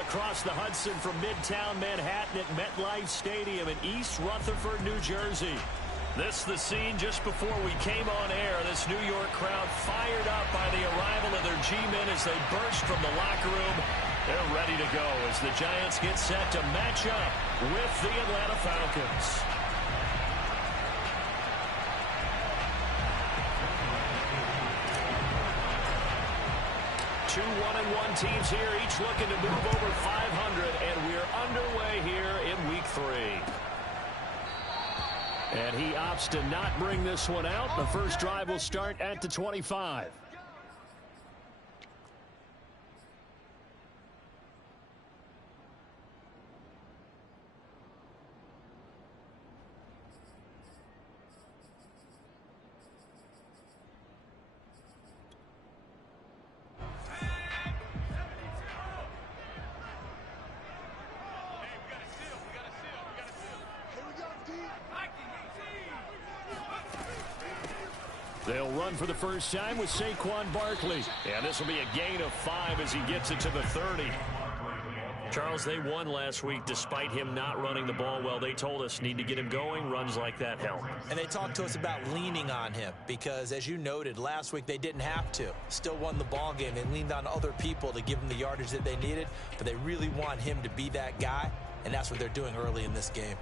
across the Hudson from Midtown Manhattan at MetLife Stadium in East Rutherford, New Jersey. This the scene just before we came on air. This New York crowd fired up by the arrival of their G-men as they burst from the locker room. They're ready to go as the Giants get set to match up with the Atlanta Falcons. Two 1-1 teams here, each looking to move over 500, and we're underway here in week 3. And he opts to not bring this one out. The first drive will start at the 25. They'll run for the first time with Saquon Barkley. And this will be a gain of 5 as he gets it to the 30. Charles, they won last week despite him not running the ball well. They told us need to get him going. Runs like that help. And they talked to us about leaning on him because, as you noted, last week they didn't have to. Still won the ball game. They leaned on other people to give them the yardage that they needed. But they really want him to be that guy, and that's what they're doing early in this game.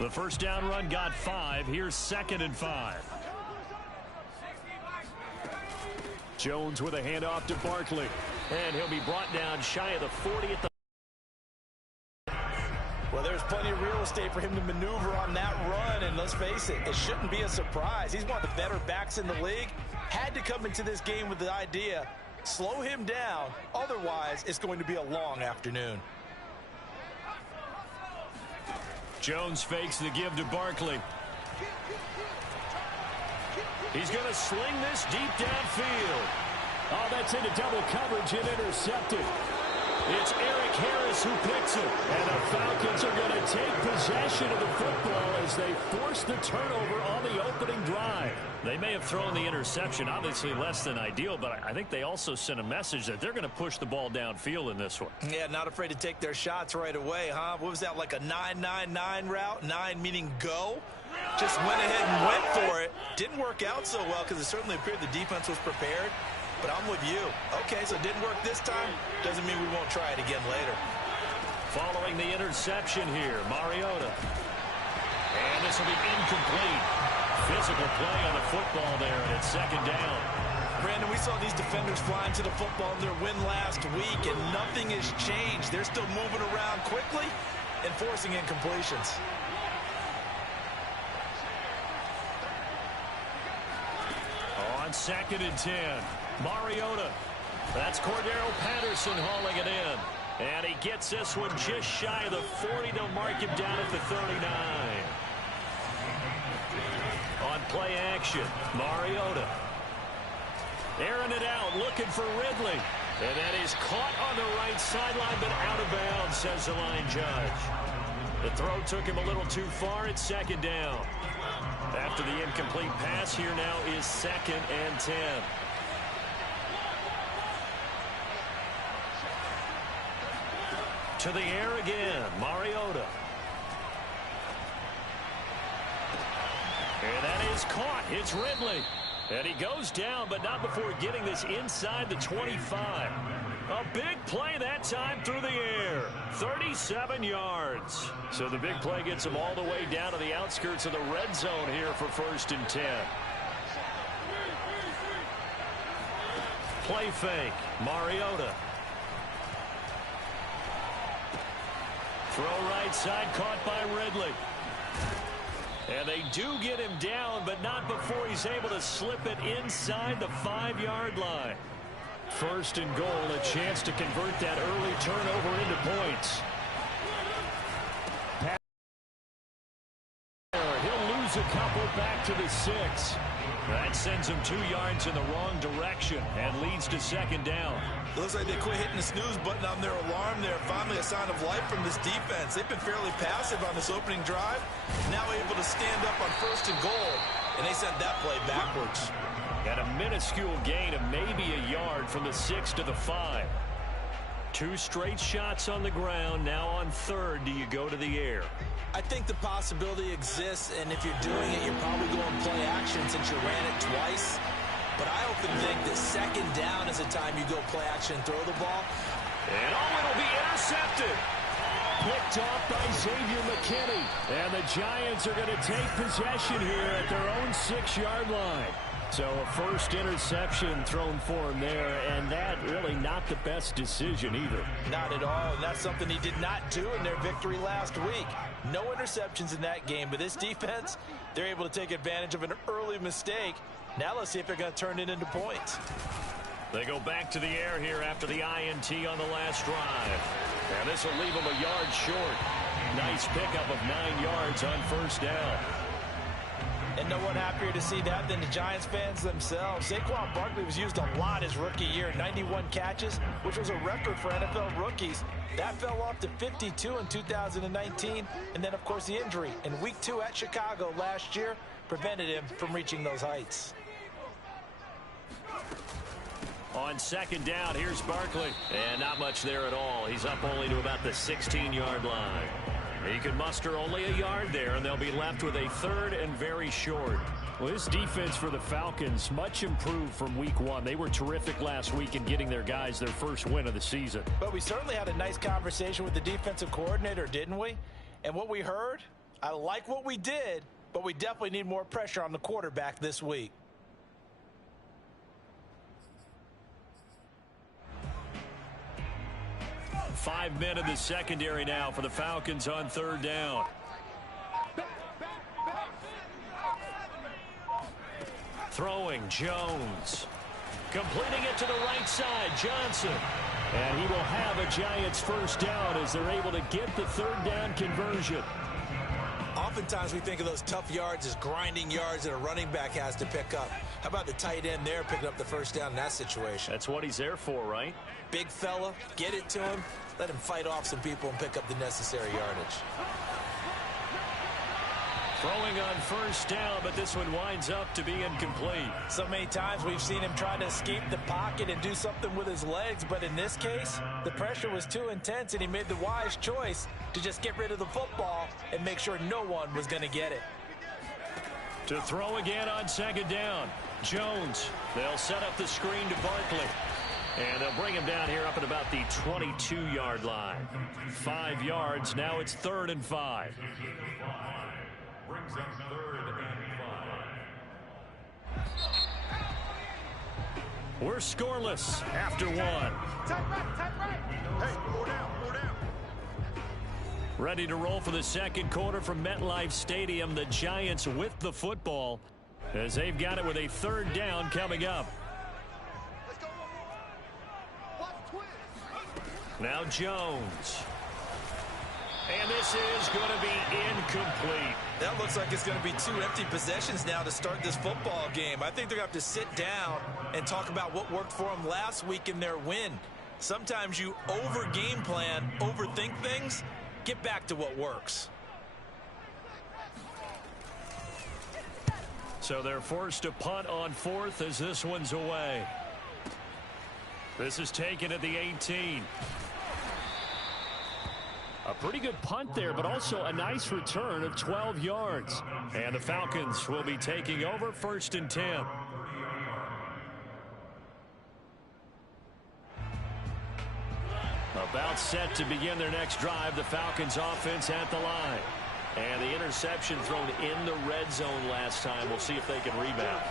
The first down run got 5. Here's 2nd and 5. Jones with a handoff to Barkley. And he'll be brought down shy of the 40 at the... Well, there's plenty of real estate for him to maneuver on that run. And let's face it, it shouldn't be a surprise. He's one of the better backs in the league. Had to come into this game with the idea, slow him down. Otherwise, it's going to be a long afternoon. Jones fakes the give to Barkley. He's going to sling this deep downfield. Oh, that's into double coverage and intercepted. It's Eric Harris who picks it. And the Falcons are going to take possession of the football as they force the turnover on the opening drive. They may have thrown the interception, obviously less than ideal, but I think they also sent a message that they're going to push the ball downfield in this one. Yeah, not afraid to take their shots right away, huh? What was that, like a 9-9-9 route? 9 meaning go? Just went ahead and went for it. Didn't work out so well because it certainly appeared the defense was prepared. But I'm with you. Okay, so it didn't work this time. Doesn't mean we won't try it again later. Following the interception here, Mariota. And this will be incomplete. Physical play on the football there, and it's 2nd down. Brandon, we saw these defenders flying to the football in their win last week, and nothing has changed. They're still moving around quickly and forcing incompletions. On 2nd and 10, Mariota. That's Cordero Patterson hauling it in. And he gets this one just shy of the 40. They'll mark him down at the 39. On play action, Mariota. Airing it out, looking for Ridley. And that is caught on the right sideline, but out of bounds, says the line judge. The throw took him a little too far. It's 2nd down. After the incomplete pass, here now is 2nd and 10. To the air again, Mariota. And that is caught. It's Ridley. And he goes down, but not before getting this inside the 25. A big play that time through the air. 37 yards. So the big play gets him all the way down to the outskirts of the red zone here for 1st and 10. Play fake. Mariota. Throw right side, caught by Ridley. And they do get him down, but not before he's able to slip it inside the 5-yard line. 1st and goal, a chance to convert that early turnover into points. He'll lose lose a couple back to the 6. That sends them 2 yards in the wrong direction and leads to second down. It looks like they quit hitting the snooze button on their alarm there. Finally a sign of life from this defense. They've been fairly passive on this opening drive. Now able to stand up on 1st and goal, and they sent that play backwards. Got a minuscule gain of maybe a yard from the 6 to the 5. 2 straight shots on the ground. Now on 3rd, do you go to the air? I think the possibility exists, and if you're doing it, you're probably going play action since you ran it twice. But I often think that 2nd down is a time you go play action and throw the ball. And it'll be intercepted. Picked off by Xavier McKinney. And the Giants are going to take possession here at their own 6-yard line. So a first interception thrown for him there, and that really not the best decision either. Not at all, and that's something he did not do in their victory last week. No interceptions in that game, but this defense, they're able to take advantage of an early mistake. Now let's see if they're going to turn it into points. They go back to the air here after the INT on the last drive. And this will leave them a yard short. Nice pickup of 9 yards on 1st down. And no one happier to see that than the Giants fans themselves. Saquon Barkley was used a lot his rookie year, 91 catches, which was a record for NFL rookies. That fell off to 52 in 2019. And then, of course, the injury in Week 2 at Chicago last year prevented him from reaching those heights. On 2nd down, here's Barkley. And not much there at all. He's up only to about the 16-yard line. He can muster only a yard there, and they'll be left with a 3rd and very short. Well, this defense for the Falcons, much improved from Week 1. They were terrific last week in getting their guys their first win of the season. But we certainly had a nice conversation with the defensive coordinator, didn't we? And what we heard, I like what we did, but we definitely need more pressure on the quarterback this week. Five men in the secondary now for the Falcons on 3rd down. Throwing Jones. Completing it to the right side, Johnson. And he will have a Giants first down as they're able to get the 3rd down conversion. Oftentimes we think of those tough yards as grinding yards that a running back has to pick up. How about the tight end there picking up the first down in that situation? That's what he's there for, right? Big fella, get it to him, let him fight off some people and pick up the necessary yardage. Throwing on first down, but this one winds up to be incomplete. So many times we've seen him try to escape the pocket and do something with his legs, but in this case, the pressure was too intense and he made the wise choice to just get rid of the football and make sure no one was going to get it. To throw again on 2nd down, Jones. They'll set up the screen to Barkley. And they'll bring him down here up at about the 22-yard line. 5 yards, now it's 3rd and 5. Brings up 3rd and 5. We're scoreless after 1. Tight right. Hey, more down. Ready to roll for the 2nd quarter from MetLife Stadium. The Giants with the football as they've got it with a 3rd down coming up. Now Jones. And this is going to be incomplete. That looks like it's going to be 2 empty possessions now to start this football game. I think they're going to have to sit down and talk about what worked for them last week in their win. Sometimes you over-game plan, overthink things. Get back to what works. So they're forced to punt on 4th as this one's away. This is taken at the 18. A pretty good punt there, but also a nice return of 12 yards. And the Falcons will be taking over 1st and 10. About set to begin their next drive. The Falcons offense at the line. And the interception thrown in the red zone last time. We'll see if they can rebound.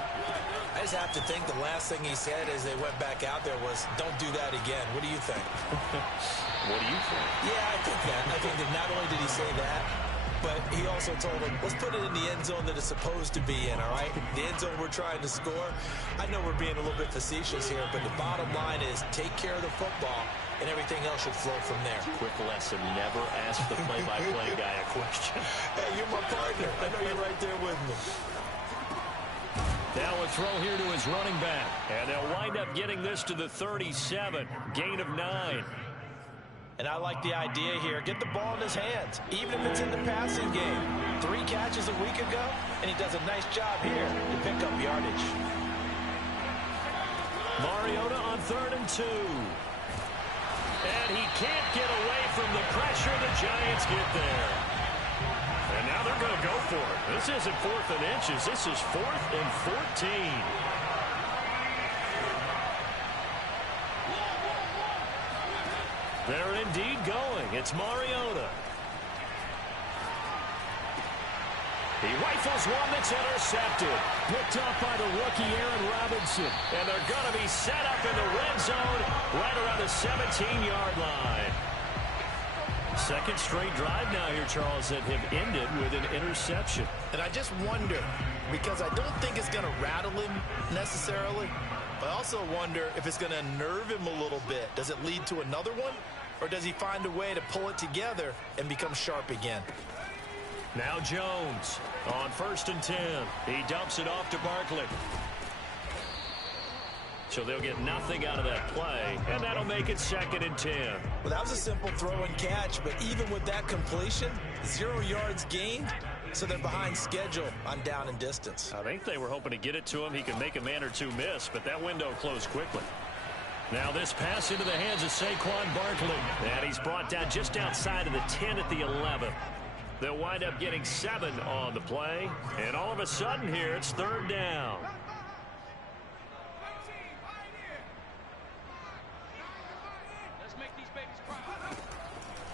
I just have to think the last thing he said as they went back out there was, don't do that again. What do you think? What do you think? Yeah, I think that. I think that not only did he say that, but he also told him, let's put it in the end zone that it's supposed to be in, all right? The end zone we're trying to score. I know we're being a little bit facetious here, but the bottom line is take care of the football, and everything else should flow from there. Quick lesson, never ask the play-by-play guy a question. Hey, you're my partner. I know you're right there with me. Now a throw here to his running back. And they'll wind up getting this to the 37. Gain of 9. And I like the idea here. Get the ball in his hands, even if it's in the passing game. 3 catches a week ago, and he does a nice job here to pick up yardage. Mariota on 3rd and 2. And he can't get away from the pressure. The Giants get there. And now they're going to go for it. This isn't 4th and inches. This is 4th and 14. They're indeed going. It's Mariota. He rifles one that's intercepted. Picked up by the rookie Aaron Robinson. And they're going to be set up in the red zone right around the 17-yard line. Second straight drive now here, Charles, that have ended with an interception. And I just wonder, because I don't think it's going to rattle him necessarily, but I also wonder if it's going to unnerve him a little bit. Does it lead to another one? Or does he find a way to pull it together and become sharp again? Now Jones on 1st and 10. He dumps it off to Barkley. So they'll get nothing out of that play, and that'll make it 2nd and 10. Well, that was a simple throw and catch, but even with that completion, 0 yards gained, so they're behind schedule on down and distance. I think they were hoping to get it to him. He could make a man or two miss, but that window closed quickly. Now this pass into the hands of Saquon Barkley. And he's brought down just outside of the 10 at the 11. They'll wind up getting 7 on the play. And all of a sudden here, it's 3rd down.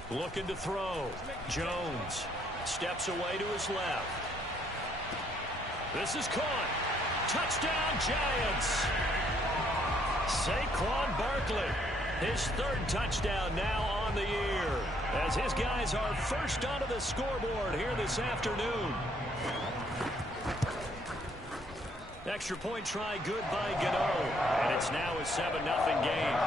Looking to throw. Jones steps away to his left. This is caught. Touchdown, Giants. Saquon Barkley, his 3rd touchdown now on the year, as his guys are first onto the scoreboard here this afternoon. Extra point try good by Gano, and it's now a 7-0 game.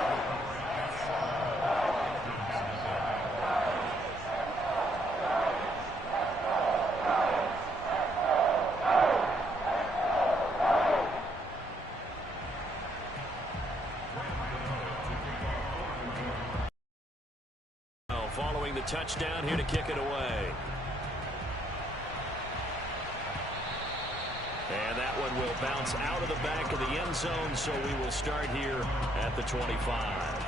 Following the touchdown here to kick it away. And that one will bounce out of the back of the end zone, so we will start here at the 25.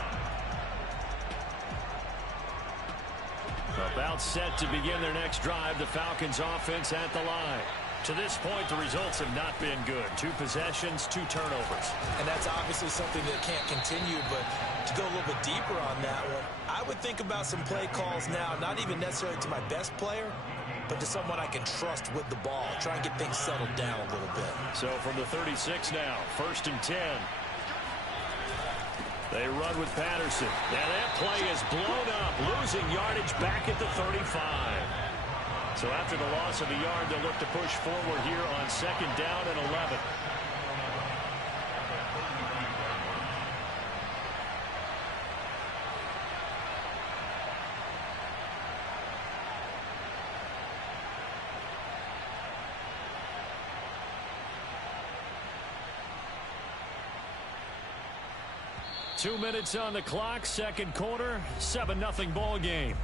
About set to begin their next drive, the Falcons offense at the line. To this point, the results have not been good. 2 possessions, 2 turnovers. And that's obviously something that can't continue, but to go a little bit deeper on that one, I would think about some play calls now, not even necessarily to my best player, but to someone I can trust with the ball. Try and get things settled down a little bit. So from the 36 now, 1st and 10. They run with Patterson. Now that play is blown up, losing yardage back at the 35. So after the loss of a yard, they'll look to push forward here on 2nd down and 11. Two minutes on the clock, 2nd quarter, 7-0 ball game.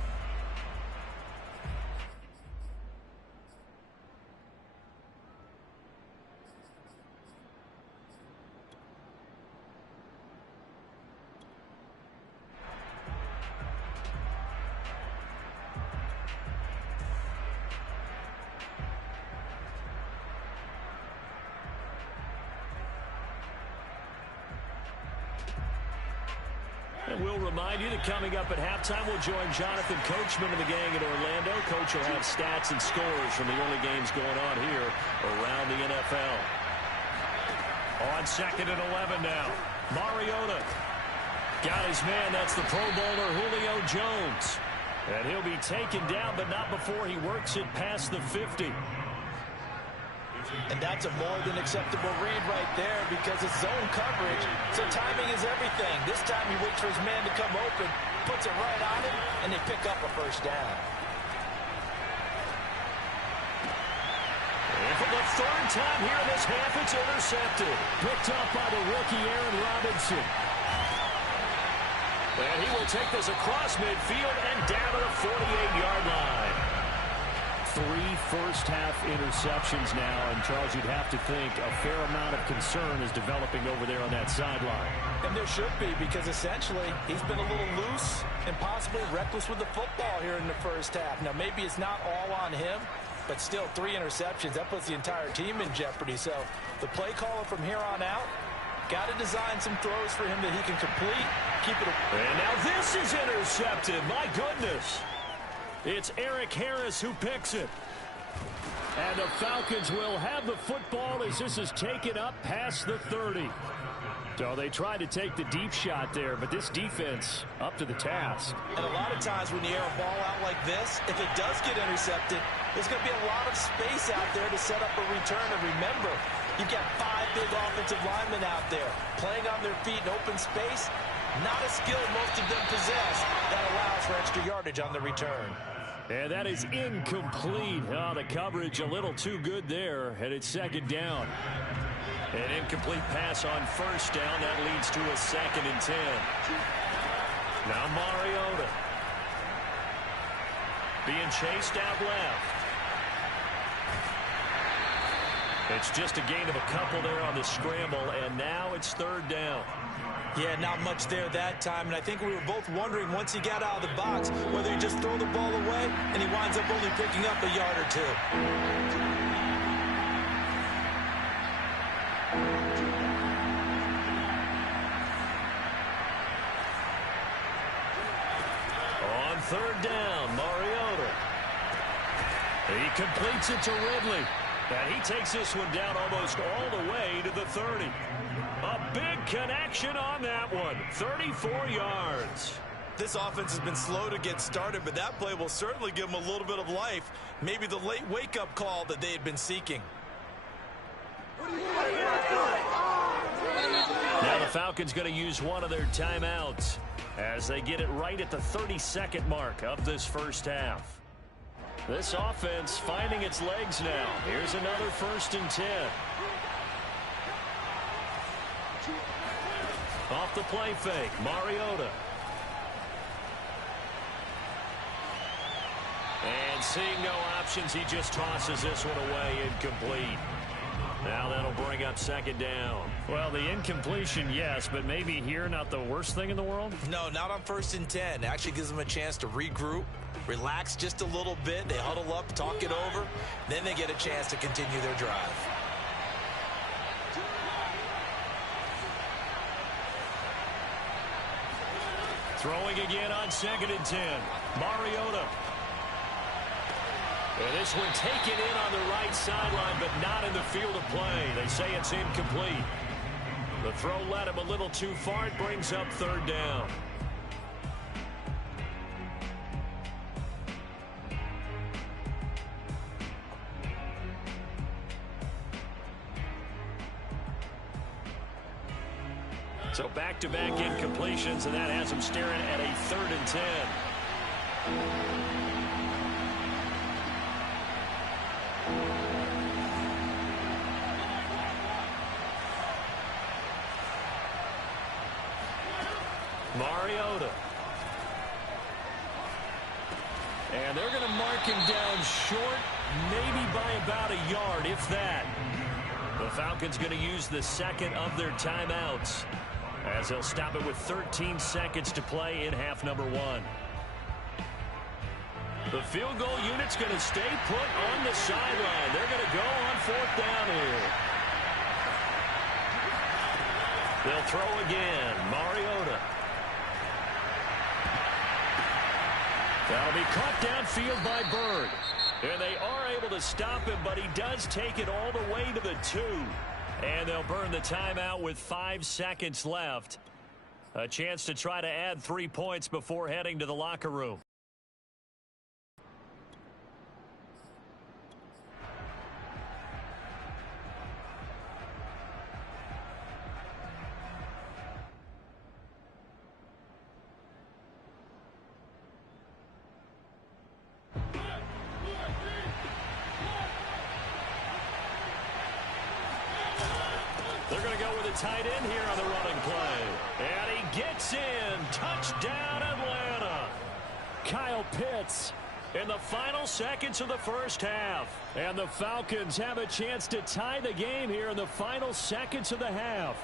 And we'll remind you that coming up at halftime, we'll join Jonathan Coachman of the gang in Orlando. Coach will have stats and scores from the early games going on here around the NFL. On 2nd and 11 now. Mariota got his man. That's the Pro Bowler Julio Jones. And he'll be taken down, but not before he works it past the 50. And that's a more than acceptable read right there because it's zone coverage, so timing is everything. This time he waits for his man to come open, puts it right on him, and they pick up a first down. And for the third time here in this half, it's intercepted. Picked up by the rookie Aaron Robinson. And he will take this across midfield and down to the 48-yard line. 3 first-half interceptions now, and Charles, you'd have to think a fair amount of concern is developing over there on that sideline. And there should be, because essentially he's been a little loose and possibly reckless with the football here in the first half. Now, maybe it's not all on him, but still 3 interceptions. That puts the entire team in jeopardy. So the play caller from here on out, got to design some throws for him that he can complete, keep it. And now this is intercepted. My goodness. It's Eric Harris who picks it. And the Falcons will have the football as this is taken up past the 30. So they tried to take the deep shot there, but this defense up to the task. And a lot of times when you air a ball out like this, if it does get intercepted, there's going to be a lot of space out there to set up a return. And remember, you've got 5 big offensive linemen out there playing on their feet in open space. Not a skill most of them possess that allows for extra yardage on the return. And that is incomplete. Oh, the coverage a little too good there, and it's second down. An incomplete pass on first down. That leads to a 2nd and 10. Now Mariota being chased out left. It's just a gain of a couple there on the scramble, and now it's 3rd down. Yeah, not much there that time, and I think we were both wondering once he got out of the box whether he just throw the ball away, and he winds up only picking up a yard or 2. On 3rd down, Mariota. He completes it to Ridley. And he takes this one down almost all the way to the 30. A big connection on that one. 34 yards. This offense has been slow to get started, but that play will certainly give them a little bit of life. Maybe the late wake-up call that they had been seeking. Now the Falcons going to use one of their timeouts as they get it right at the 32nd mark of this first half. This offense finding its legs now. Here's another 1st and 10. Off the play fake, Mariota. And seeing no options, he just tosses this one away, incomplete. Now that'll bring up 2nd down. Well, the incompletion, yes, but maybe here not the worst thing in the world? No, not on 1st and 10. Actually gives them a chance to regroup, relax just a little bit. They huddle up, talk it over. Then they get a chance to continue their drive. Throwing again on 2nd and 10. Mariota. And this one taken in on the right sideline, but not in the field of play. They say it's incomplete. The throw led him a little too far. It brings up 3rd down. So back-to-back incompletions, and that has him staring at a 3rd and 10. Mariota. And they're going to mark him down short, maybe by about a yard, if that. The Falcons going to use the 2nd of their timeouts, as they'll stop it with 13 seconds to play in half number 1. The field goal unit's going to stay put on the sideline. They're going to go on 4th down here. They'll throw again. Mariota. That'll be caught downfield by Bird. And they are able to stop him, but he does take it all the way to the 2. And they'll burn the timeout with 5 seconds left. A chance to try to add 3 points before heading to the locker room. going to go with a tight end here on the running play. And he gets in. Touchdown, Atlanta. Kyle Pitts in the final seconds of the first half. And the Falcons have a chance to tie the game here in the final seconds of the half.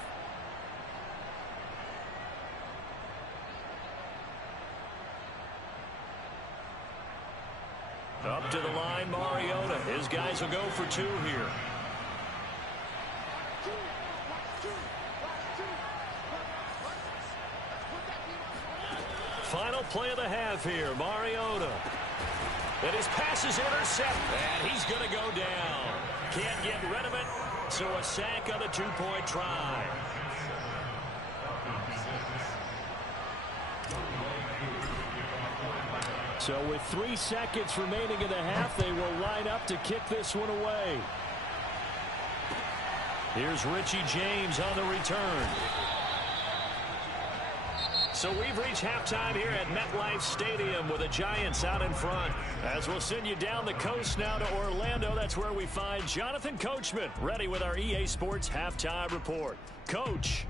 Up to the line, Mariota. His guys will go for two here. Final play of the half here, Mariota. And his pass is intercepted, and he's going to go down. Can't get rid of it, so a sack on the two-point try. So with 3 seconds remaining in the half, they will line up to kick this one away. Here's Richie James on the return. So we've reached halftime here at MetLife Stadium with the Giants out in front. As we'll send you down the coast now to Orlando, that's where we find Jonathan Coachman ready with our EA Sports Halftime Report. Coach.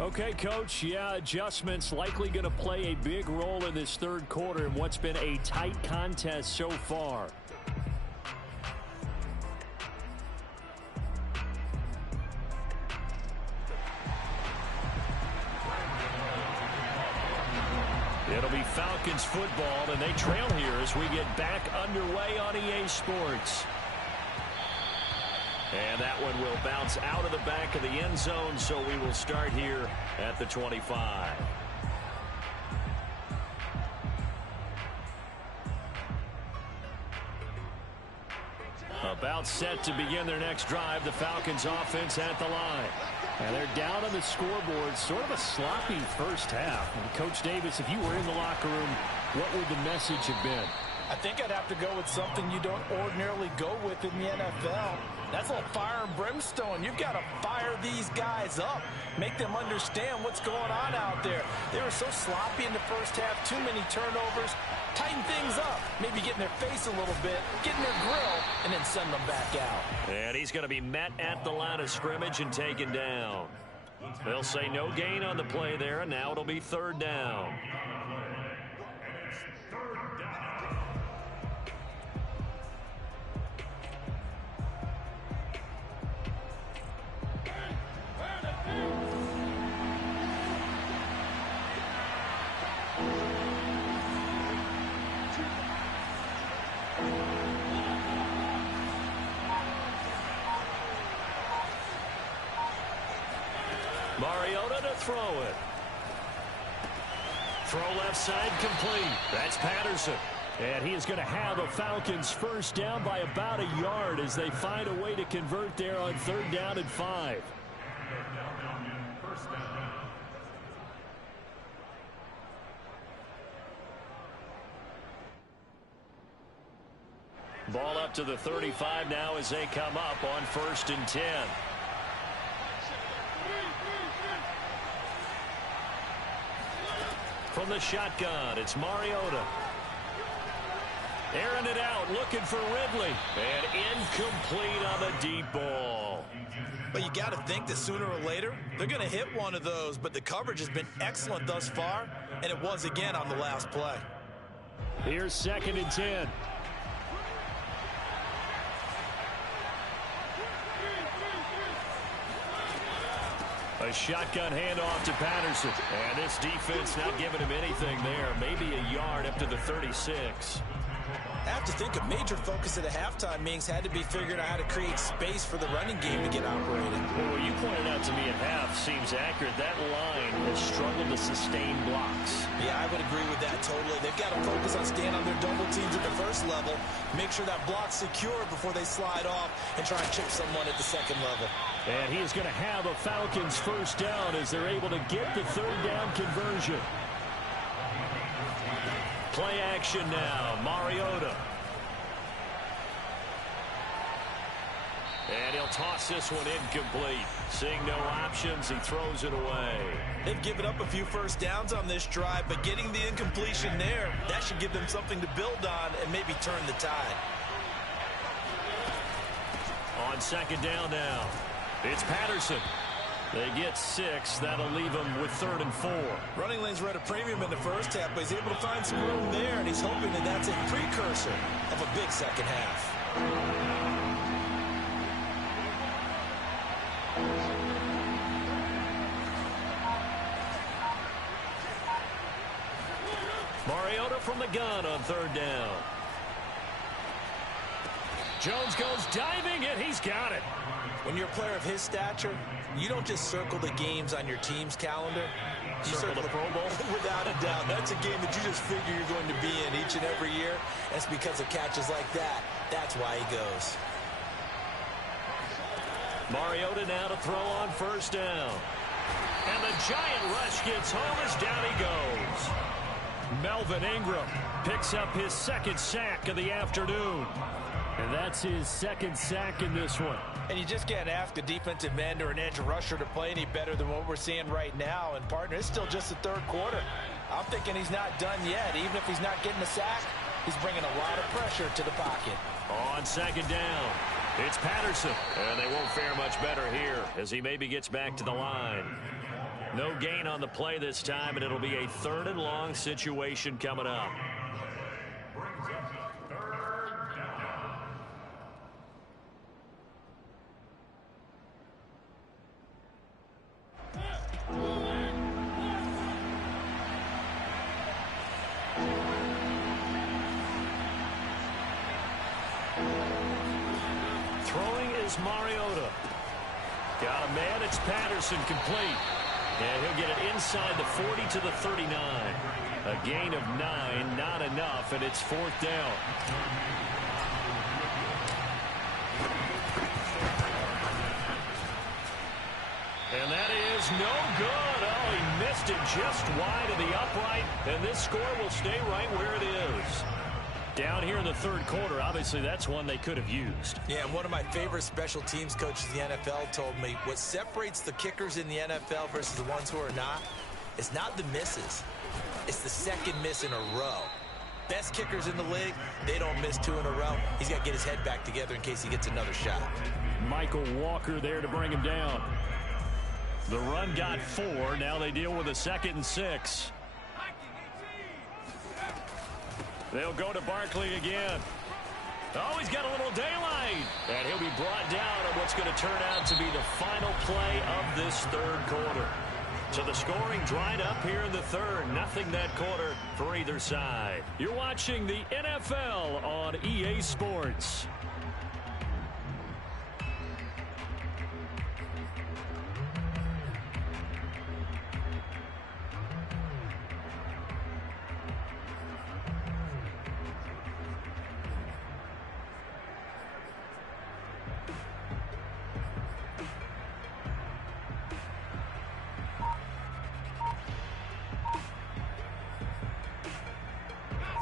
Okay, Coach, yeah, adjustments likely going to play a big role in this third quarter in what's been a tight contest so far. It'll be Falcons football, and they trail here as we get back underway on EA Sports. And that one will bounce out of the back of the end zone, so we will start here at the 25. About set to begin their next drive, the Falcons offense at the line. And they're down on the scoreboard, sort of a sloppy first half. And Coach Davis, if you were in the locker room, what would the message have been? I think I'd have to go with something you don't ordinarily go with in the NFL. That's a little fire and brimstone. You've got to fire these guys up. Make them understand what's going on out there. They were so sloppy in the first half. Too many turnovers. Tighten things up. Maybe get in their face a little bit. Get in their grill. And then send them back out. And he's going to be met at the line of scrimmage and taken down. They'll say no gain on the play there. And now it'll be third down. Mariota to throw it. Throw left side complete. That's Patterson. And he is going to have a Falcons first down by about a yard as they find a way to convert there on third down and 5. Ball up to the 35 now as they come up on 1st and 10. From the shotgun, it's Mariota. Airing it out, looking for Ridley. And incomplete on the deep ball. But you got to think that sooner or later, they're going to hit one of those. But the coverage has been excellent thus far, and it was again on the last play. Here's 2nd and 10. A shotgun handoff to Patterson. And this defense not giving him anything there. Maybe a yard up to the 36. I have to think a major focus at the halftime meetings had to be figuring out how to create space for the running game to get operated. Well, what you pointed out to me at half seems accurate. That line has struggled to sustain blocks. Yeah, I would agree with that totally. They've got to focus on staying on their double teams at the first level, make sure that block's secure before they slide off and try and chip someone at the second level. And he is going to have a Falcons first down as they're able to get the third down conversion. Play action now, Mariota. And he'll toss this one incomplete. Seeing no options, he throws it away. They've given up a few first downs on this drive, but getting the incompletion there, that should give them something to build on and maybe turn the tide. On second down now, it's Patterson. They get 6. That'll leave them with 3rd and 4. Running lanes were at a premium in the first half, but he's able to find some room there, and he's hoping that that's a precursor of a big second half. Mariota from the gun on 3rd down. Jones goes diving, and he's got it. When you're a player of his stature, you don't just circle the games on your team's calendar. You circle the Pro Bowl? Without a doubt. That's a game that you just figure you're going to be in each and every year. That's because of catches like that. That's why he goes. Mariota now to throw on 1st down. And the giant rush gets home as down he goes. Melvin Ingram picks up his 2nd sack of the afternoon. And that's his 2nd sack in this one. And you just can't ask a defensive end or an edge rusher to play any better than what we're seeing right now. And, partner, it's still just the 3rd quarter. I'm thinking he's not done yet. Even if he's not getting a sack, he's bringing a lot of pressure to the pocket. On 2nd down, it's Patterson. And they won't fare much better here as he maybe gets back to the line. No gain on the play this time, and it'll be a 3rd and long situation coming up. Throwing is Mariota. Got a man, it's Patterson, complete. And he'll get it inside the 40 to the 39. A gain of 9, not enough, and it's 4th down. And that is no good. Oh, he missed it just wide of the upright, and this score will stay right where it is. Down here in the 3rd quarter, obviously that's one they could have used. Yeah, and one of my favorite special teams coaches in the NFL told me what separates the kickers in the NFL versus the ones who are not, it's not the misses. It's the 2nd miss in a row. Best kickers in the league, they don't miss 2 in a row. He's got to get his head back together in case he gets another shot. Michael Walker there to bring him down. The run got 4. Now they deal with a 2nd and 6. They'll go to Barkley again. Oh, he's got a little daylight. And he'll be brought down on what's going to turn out to be the final play of this 3rd quarter. So the scoring dried up here in the 3rd. Nothing that quarter for either side. You're watching the NFL on EA Sports.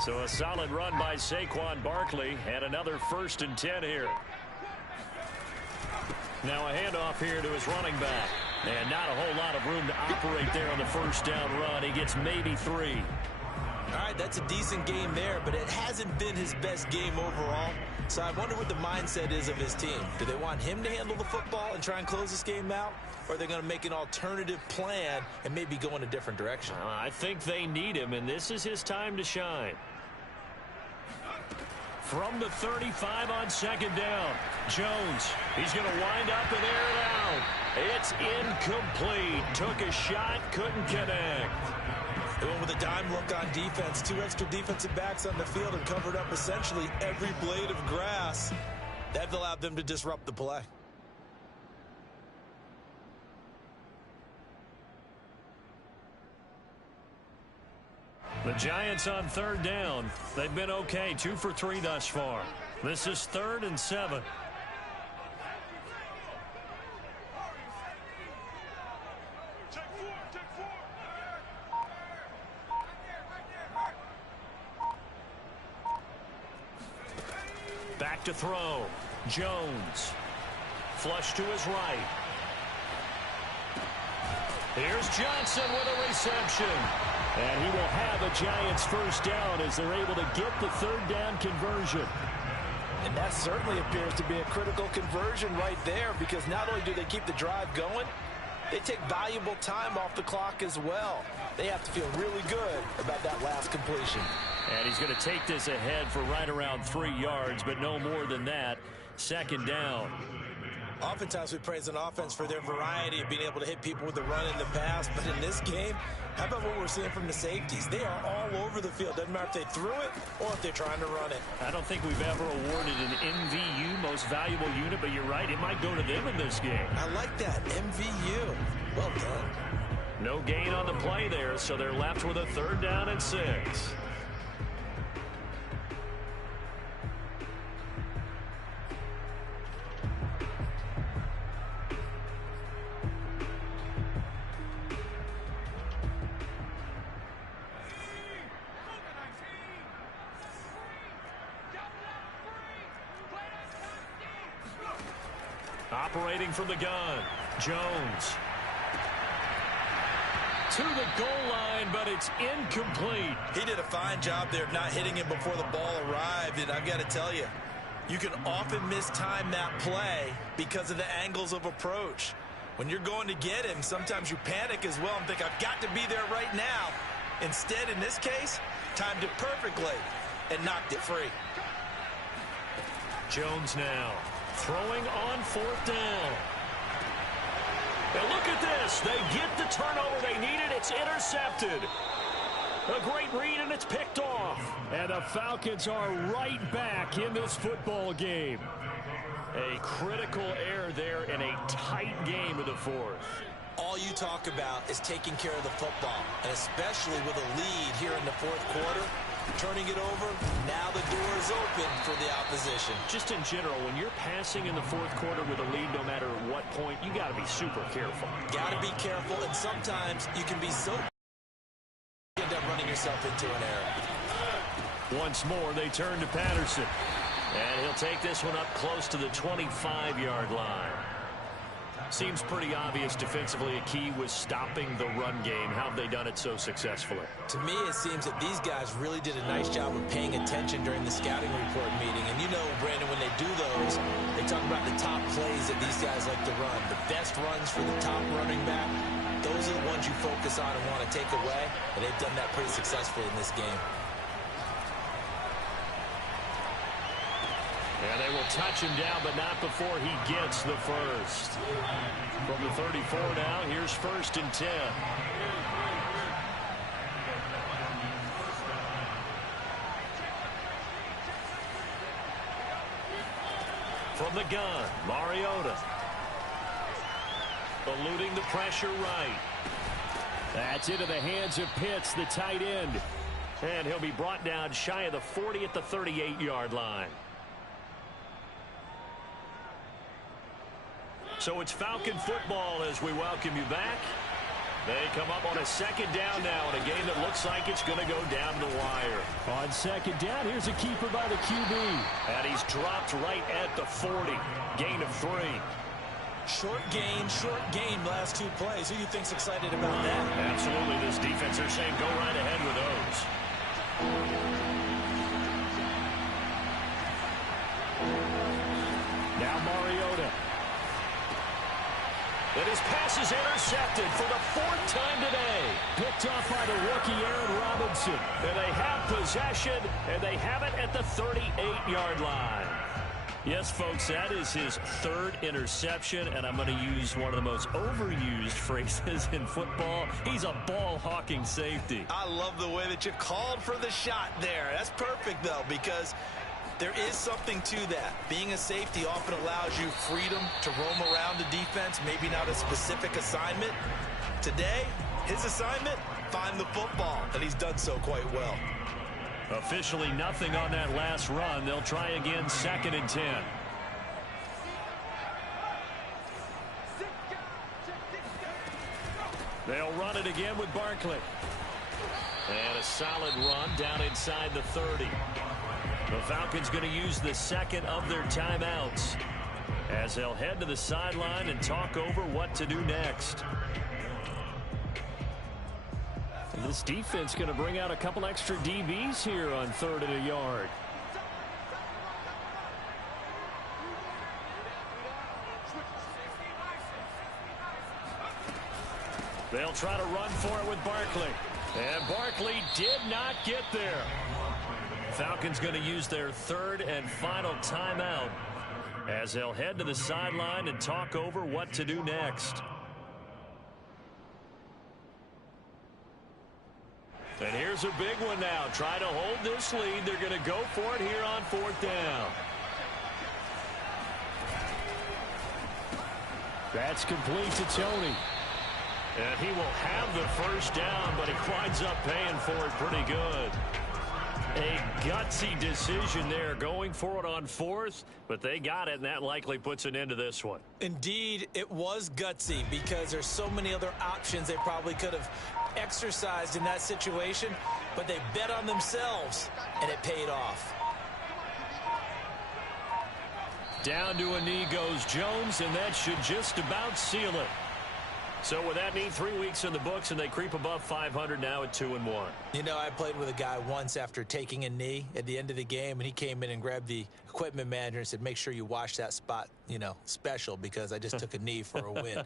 So a solid run by Saquon Barkley and another 1st and 10 here. Now a handoff here to his running back. And not a whole lot of room to operate there on the 1st down run. He gets maybe 3. All right, that's a decent game there, but it hasn't been his best game overall. So I wonder what the mindset is of his team. Do they want him to handle the football and try and close this game out? Or are they going to make an alternative plan and maybe go in a different direction? I think they need him, and this is his time to shine. From the 35 on 2nd down, Jones. He's going to wind up and air it out. It's incomplete. Took a shot, couldn't connect. They went with a dime look on defense. 2 extra defensive backs on the field and covered up essentially every blade of grass. That allowed them to disrupt the play. The Giants on 3rd down. They've been okay, 2 for 3 thus far. This is 3rd and 7. Back to throw. Jones flush to his right. Here's Johnson with a reception. And he will have a Giants first down as they're able to get the third down conversion. And that certainly appears to be a critical conversion right there, because not only do they keep the drive going, they take valuable time off the clock as well. They have to feel really good about that last completion. And he's going to take this ahead for right around 3 yards, but no more than that. Second down. Oftentimes we praise an offense for their variety of being able to hit people with the run in the pass, but in this game, how about what we're seeing from the safeties? They are all over the field. Doesn't matter if they threw it or if they're trying to run it. I don't think we've ever awarded an MVU, most valuable unit, but you're right, it might go to them in this game. I like that, MVU. Well done. No gain on the play there, so they're left with a third down and 6. Operating from the gun, Jones. To the goal line, but it's incomplete. He did a fine job there of not hitting him before the ball arrived, and I've got to tell you, you can often mistime that play because of the angles of approach. When you're going to get him, sometimes you panic as well and think, I've got to be there right now. Instead, in this case, timed it perfectly and knocked it free. Jones now throwing on fourth down. And look at this. They get the turnover they needed. It's intercepted. A great read, and it's picked off. And the Falcons are right back in this football game. A critical error there in a tight game of the fourth. All you talk about is taking care of the football, and especially with a lead here in the fourth quarter. Turning it over, now the door is open for the opposition. Just in general, when you're passing in the fourth quarter with a lead, no matter what point, you got to be super careful. Got to be careful, and sometimes you can be so you end up running yourself into an error. Once more, they turn to Patterson. And he'll take this one up close to the 25-yard line. Seems pretty obvious defensively a key was stopping the run game. How have they done it so successfully? To me, it seems that these guys really did a nice job of paying attention during the scouting report meeting. And you know, Brandon, when they do those, they talk about the top plays that these guys like to run. The best runs for the top running back, those are the ones you focus on and want to take away. And they've done that pretty successfully in this game. And they will touch him down, but not before he gets the first. From the 34 now, here's 1st and 10. From the gun, Mariota. Eluding the pressure right. That's into the hands of Pitts, the tight end. And he'll be brought down shy of the 40 at the 38-yard line. So it's Falcon football as we welcome you back. They come up on a second down now in a game that looks like it's going to go down the wire. On second down, here's a keeper by the QB. And he's dropped right at the 40. Gain of 3. Short gain last 2 plays. Who do you think's excited about that? Absolutely. This defense, they're saying go right ahead with those. Now Mariota. And his pass is intercepted for the 4th time today. Picked off by the rookie Aaron Robinson. And they have possession, and they have it at the 38-yard line. Yes, folks, that is his 3rd interception, and I'm going to use one of the most overused phrases in football. He's a ball-hawking safety. I love the way that you called for the shot there. That's perfect, though, because there is something to that. Being a safety often allows you freedom to roam around the defense, maybe not a specific assignment. Today, his assignment, find the football, and he's done so quite well. Officially nothing on that last run. They'll try again, 2nd and 10. They'll run it again with Barkley. And a solid run down inside the 30. The Falcons going to use the 2nd of their timeouts. as they'll head to the sideline and talk over what to do next. And this defense going to bring out a couple extra DBs here on 3rd and a yard. They'll try to run for it with Barkley. And Barkley did not get there. Falcons going to use their 3rd and final timeout as they'll head to the sideline and talk over what to do next. And here's a big one now. Try to hold this lead. They're going to go for it here on 4th down. That's complete to Tony. And he will have the first down, but he winds up paying for it pretty good. A gutsy decision there, going for it on 4th, but they got it, and that likely puts an end to this one. Indeed, it was gutsy because there's so many other options they probably could have exercised in that situation, but they bet on themselves, and it paid off. Down to a knee goes Jones, and that should just about seal it. So with that knee, 3 weeks in the books, and they creep above 500 now at 2-1. You know, I played with a guy once after taking a knee at the end of the game, and he came in and grabbed the equipment manager and said, make sure you wash that spot, you know, special, because I just took a knee for a win.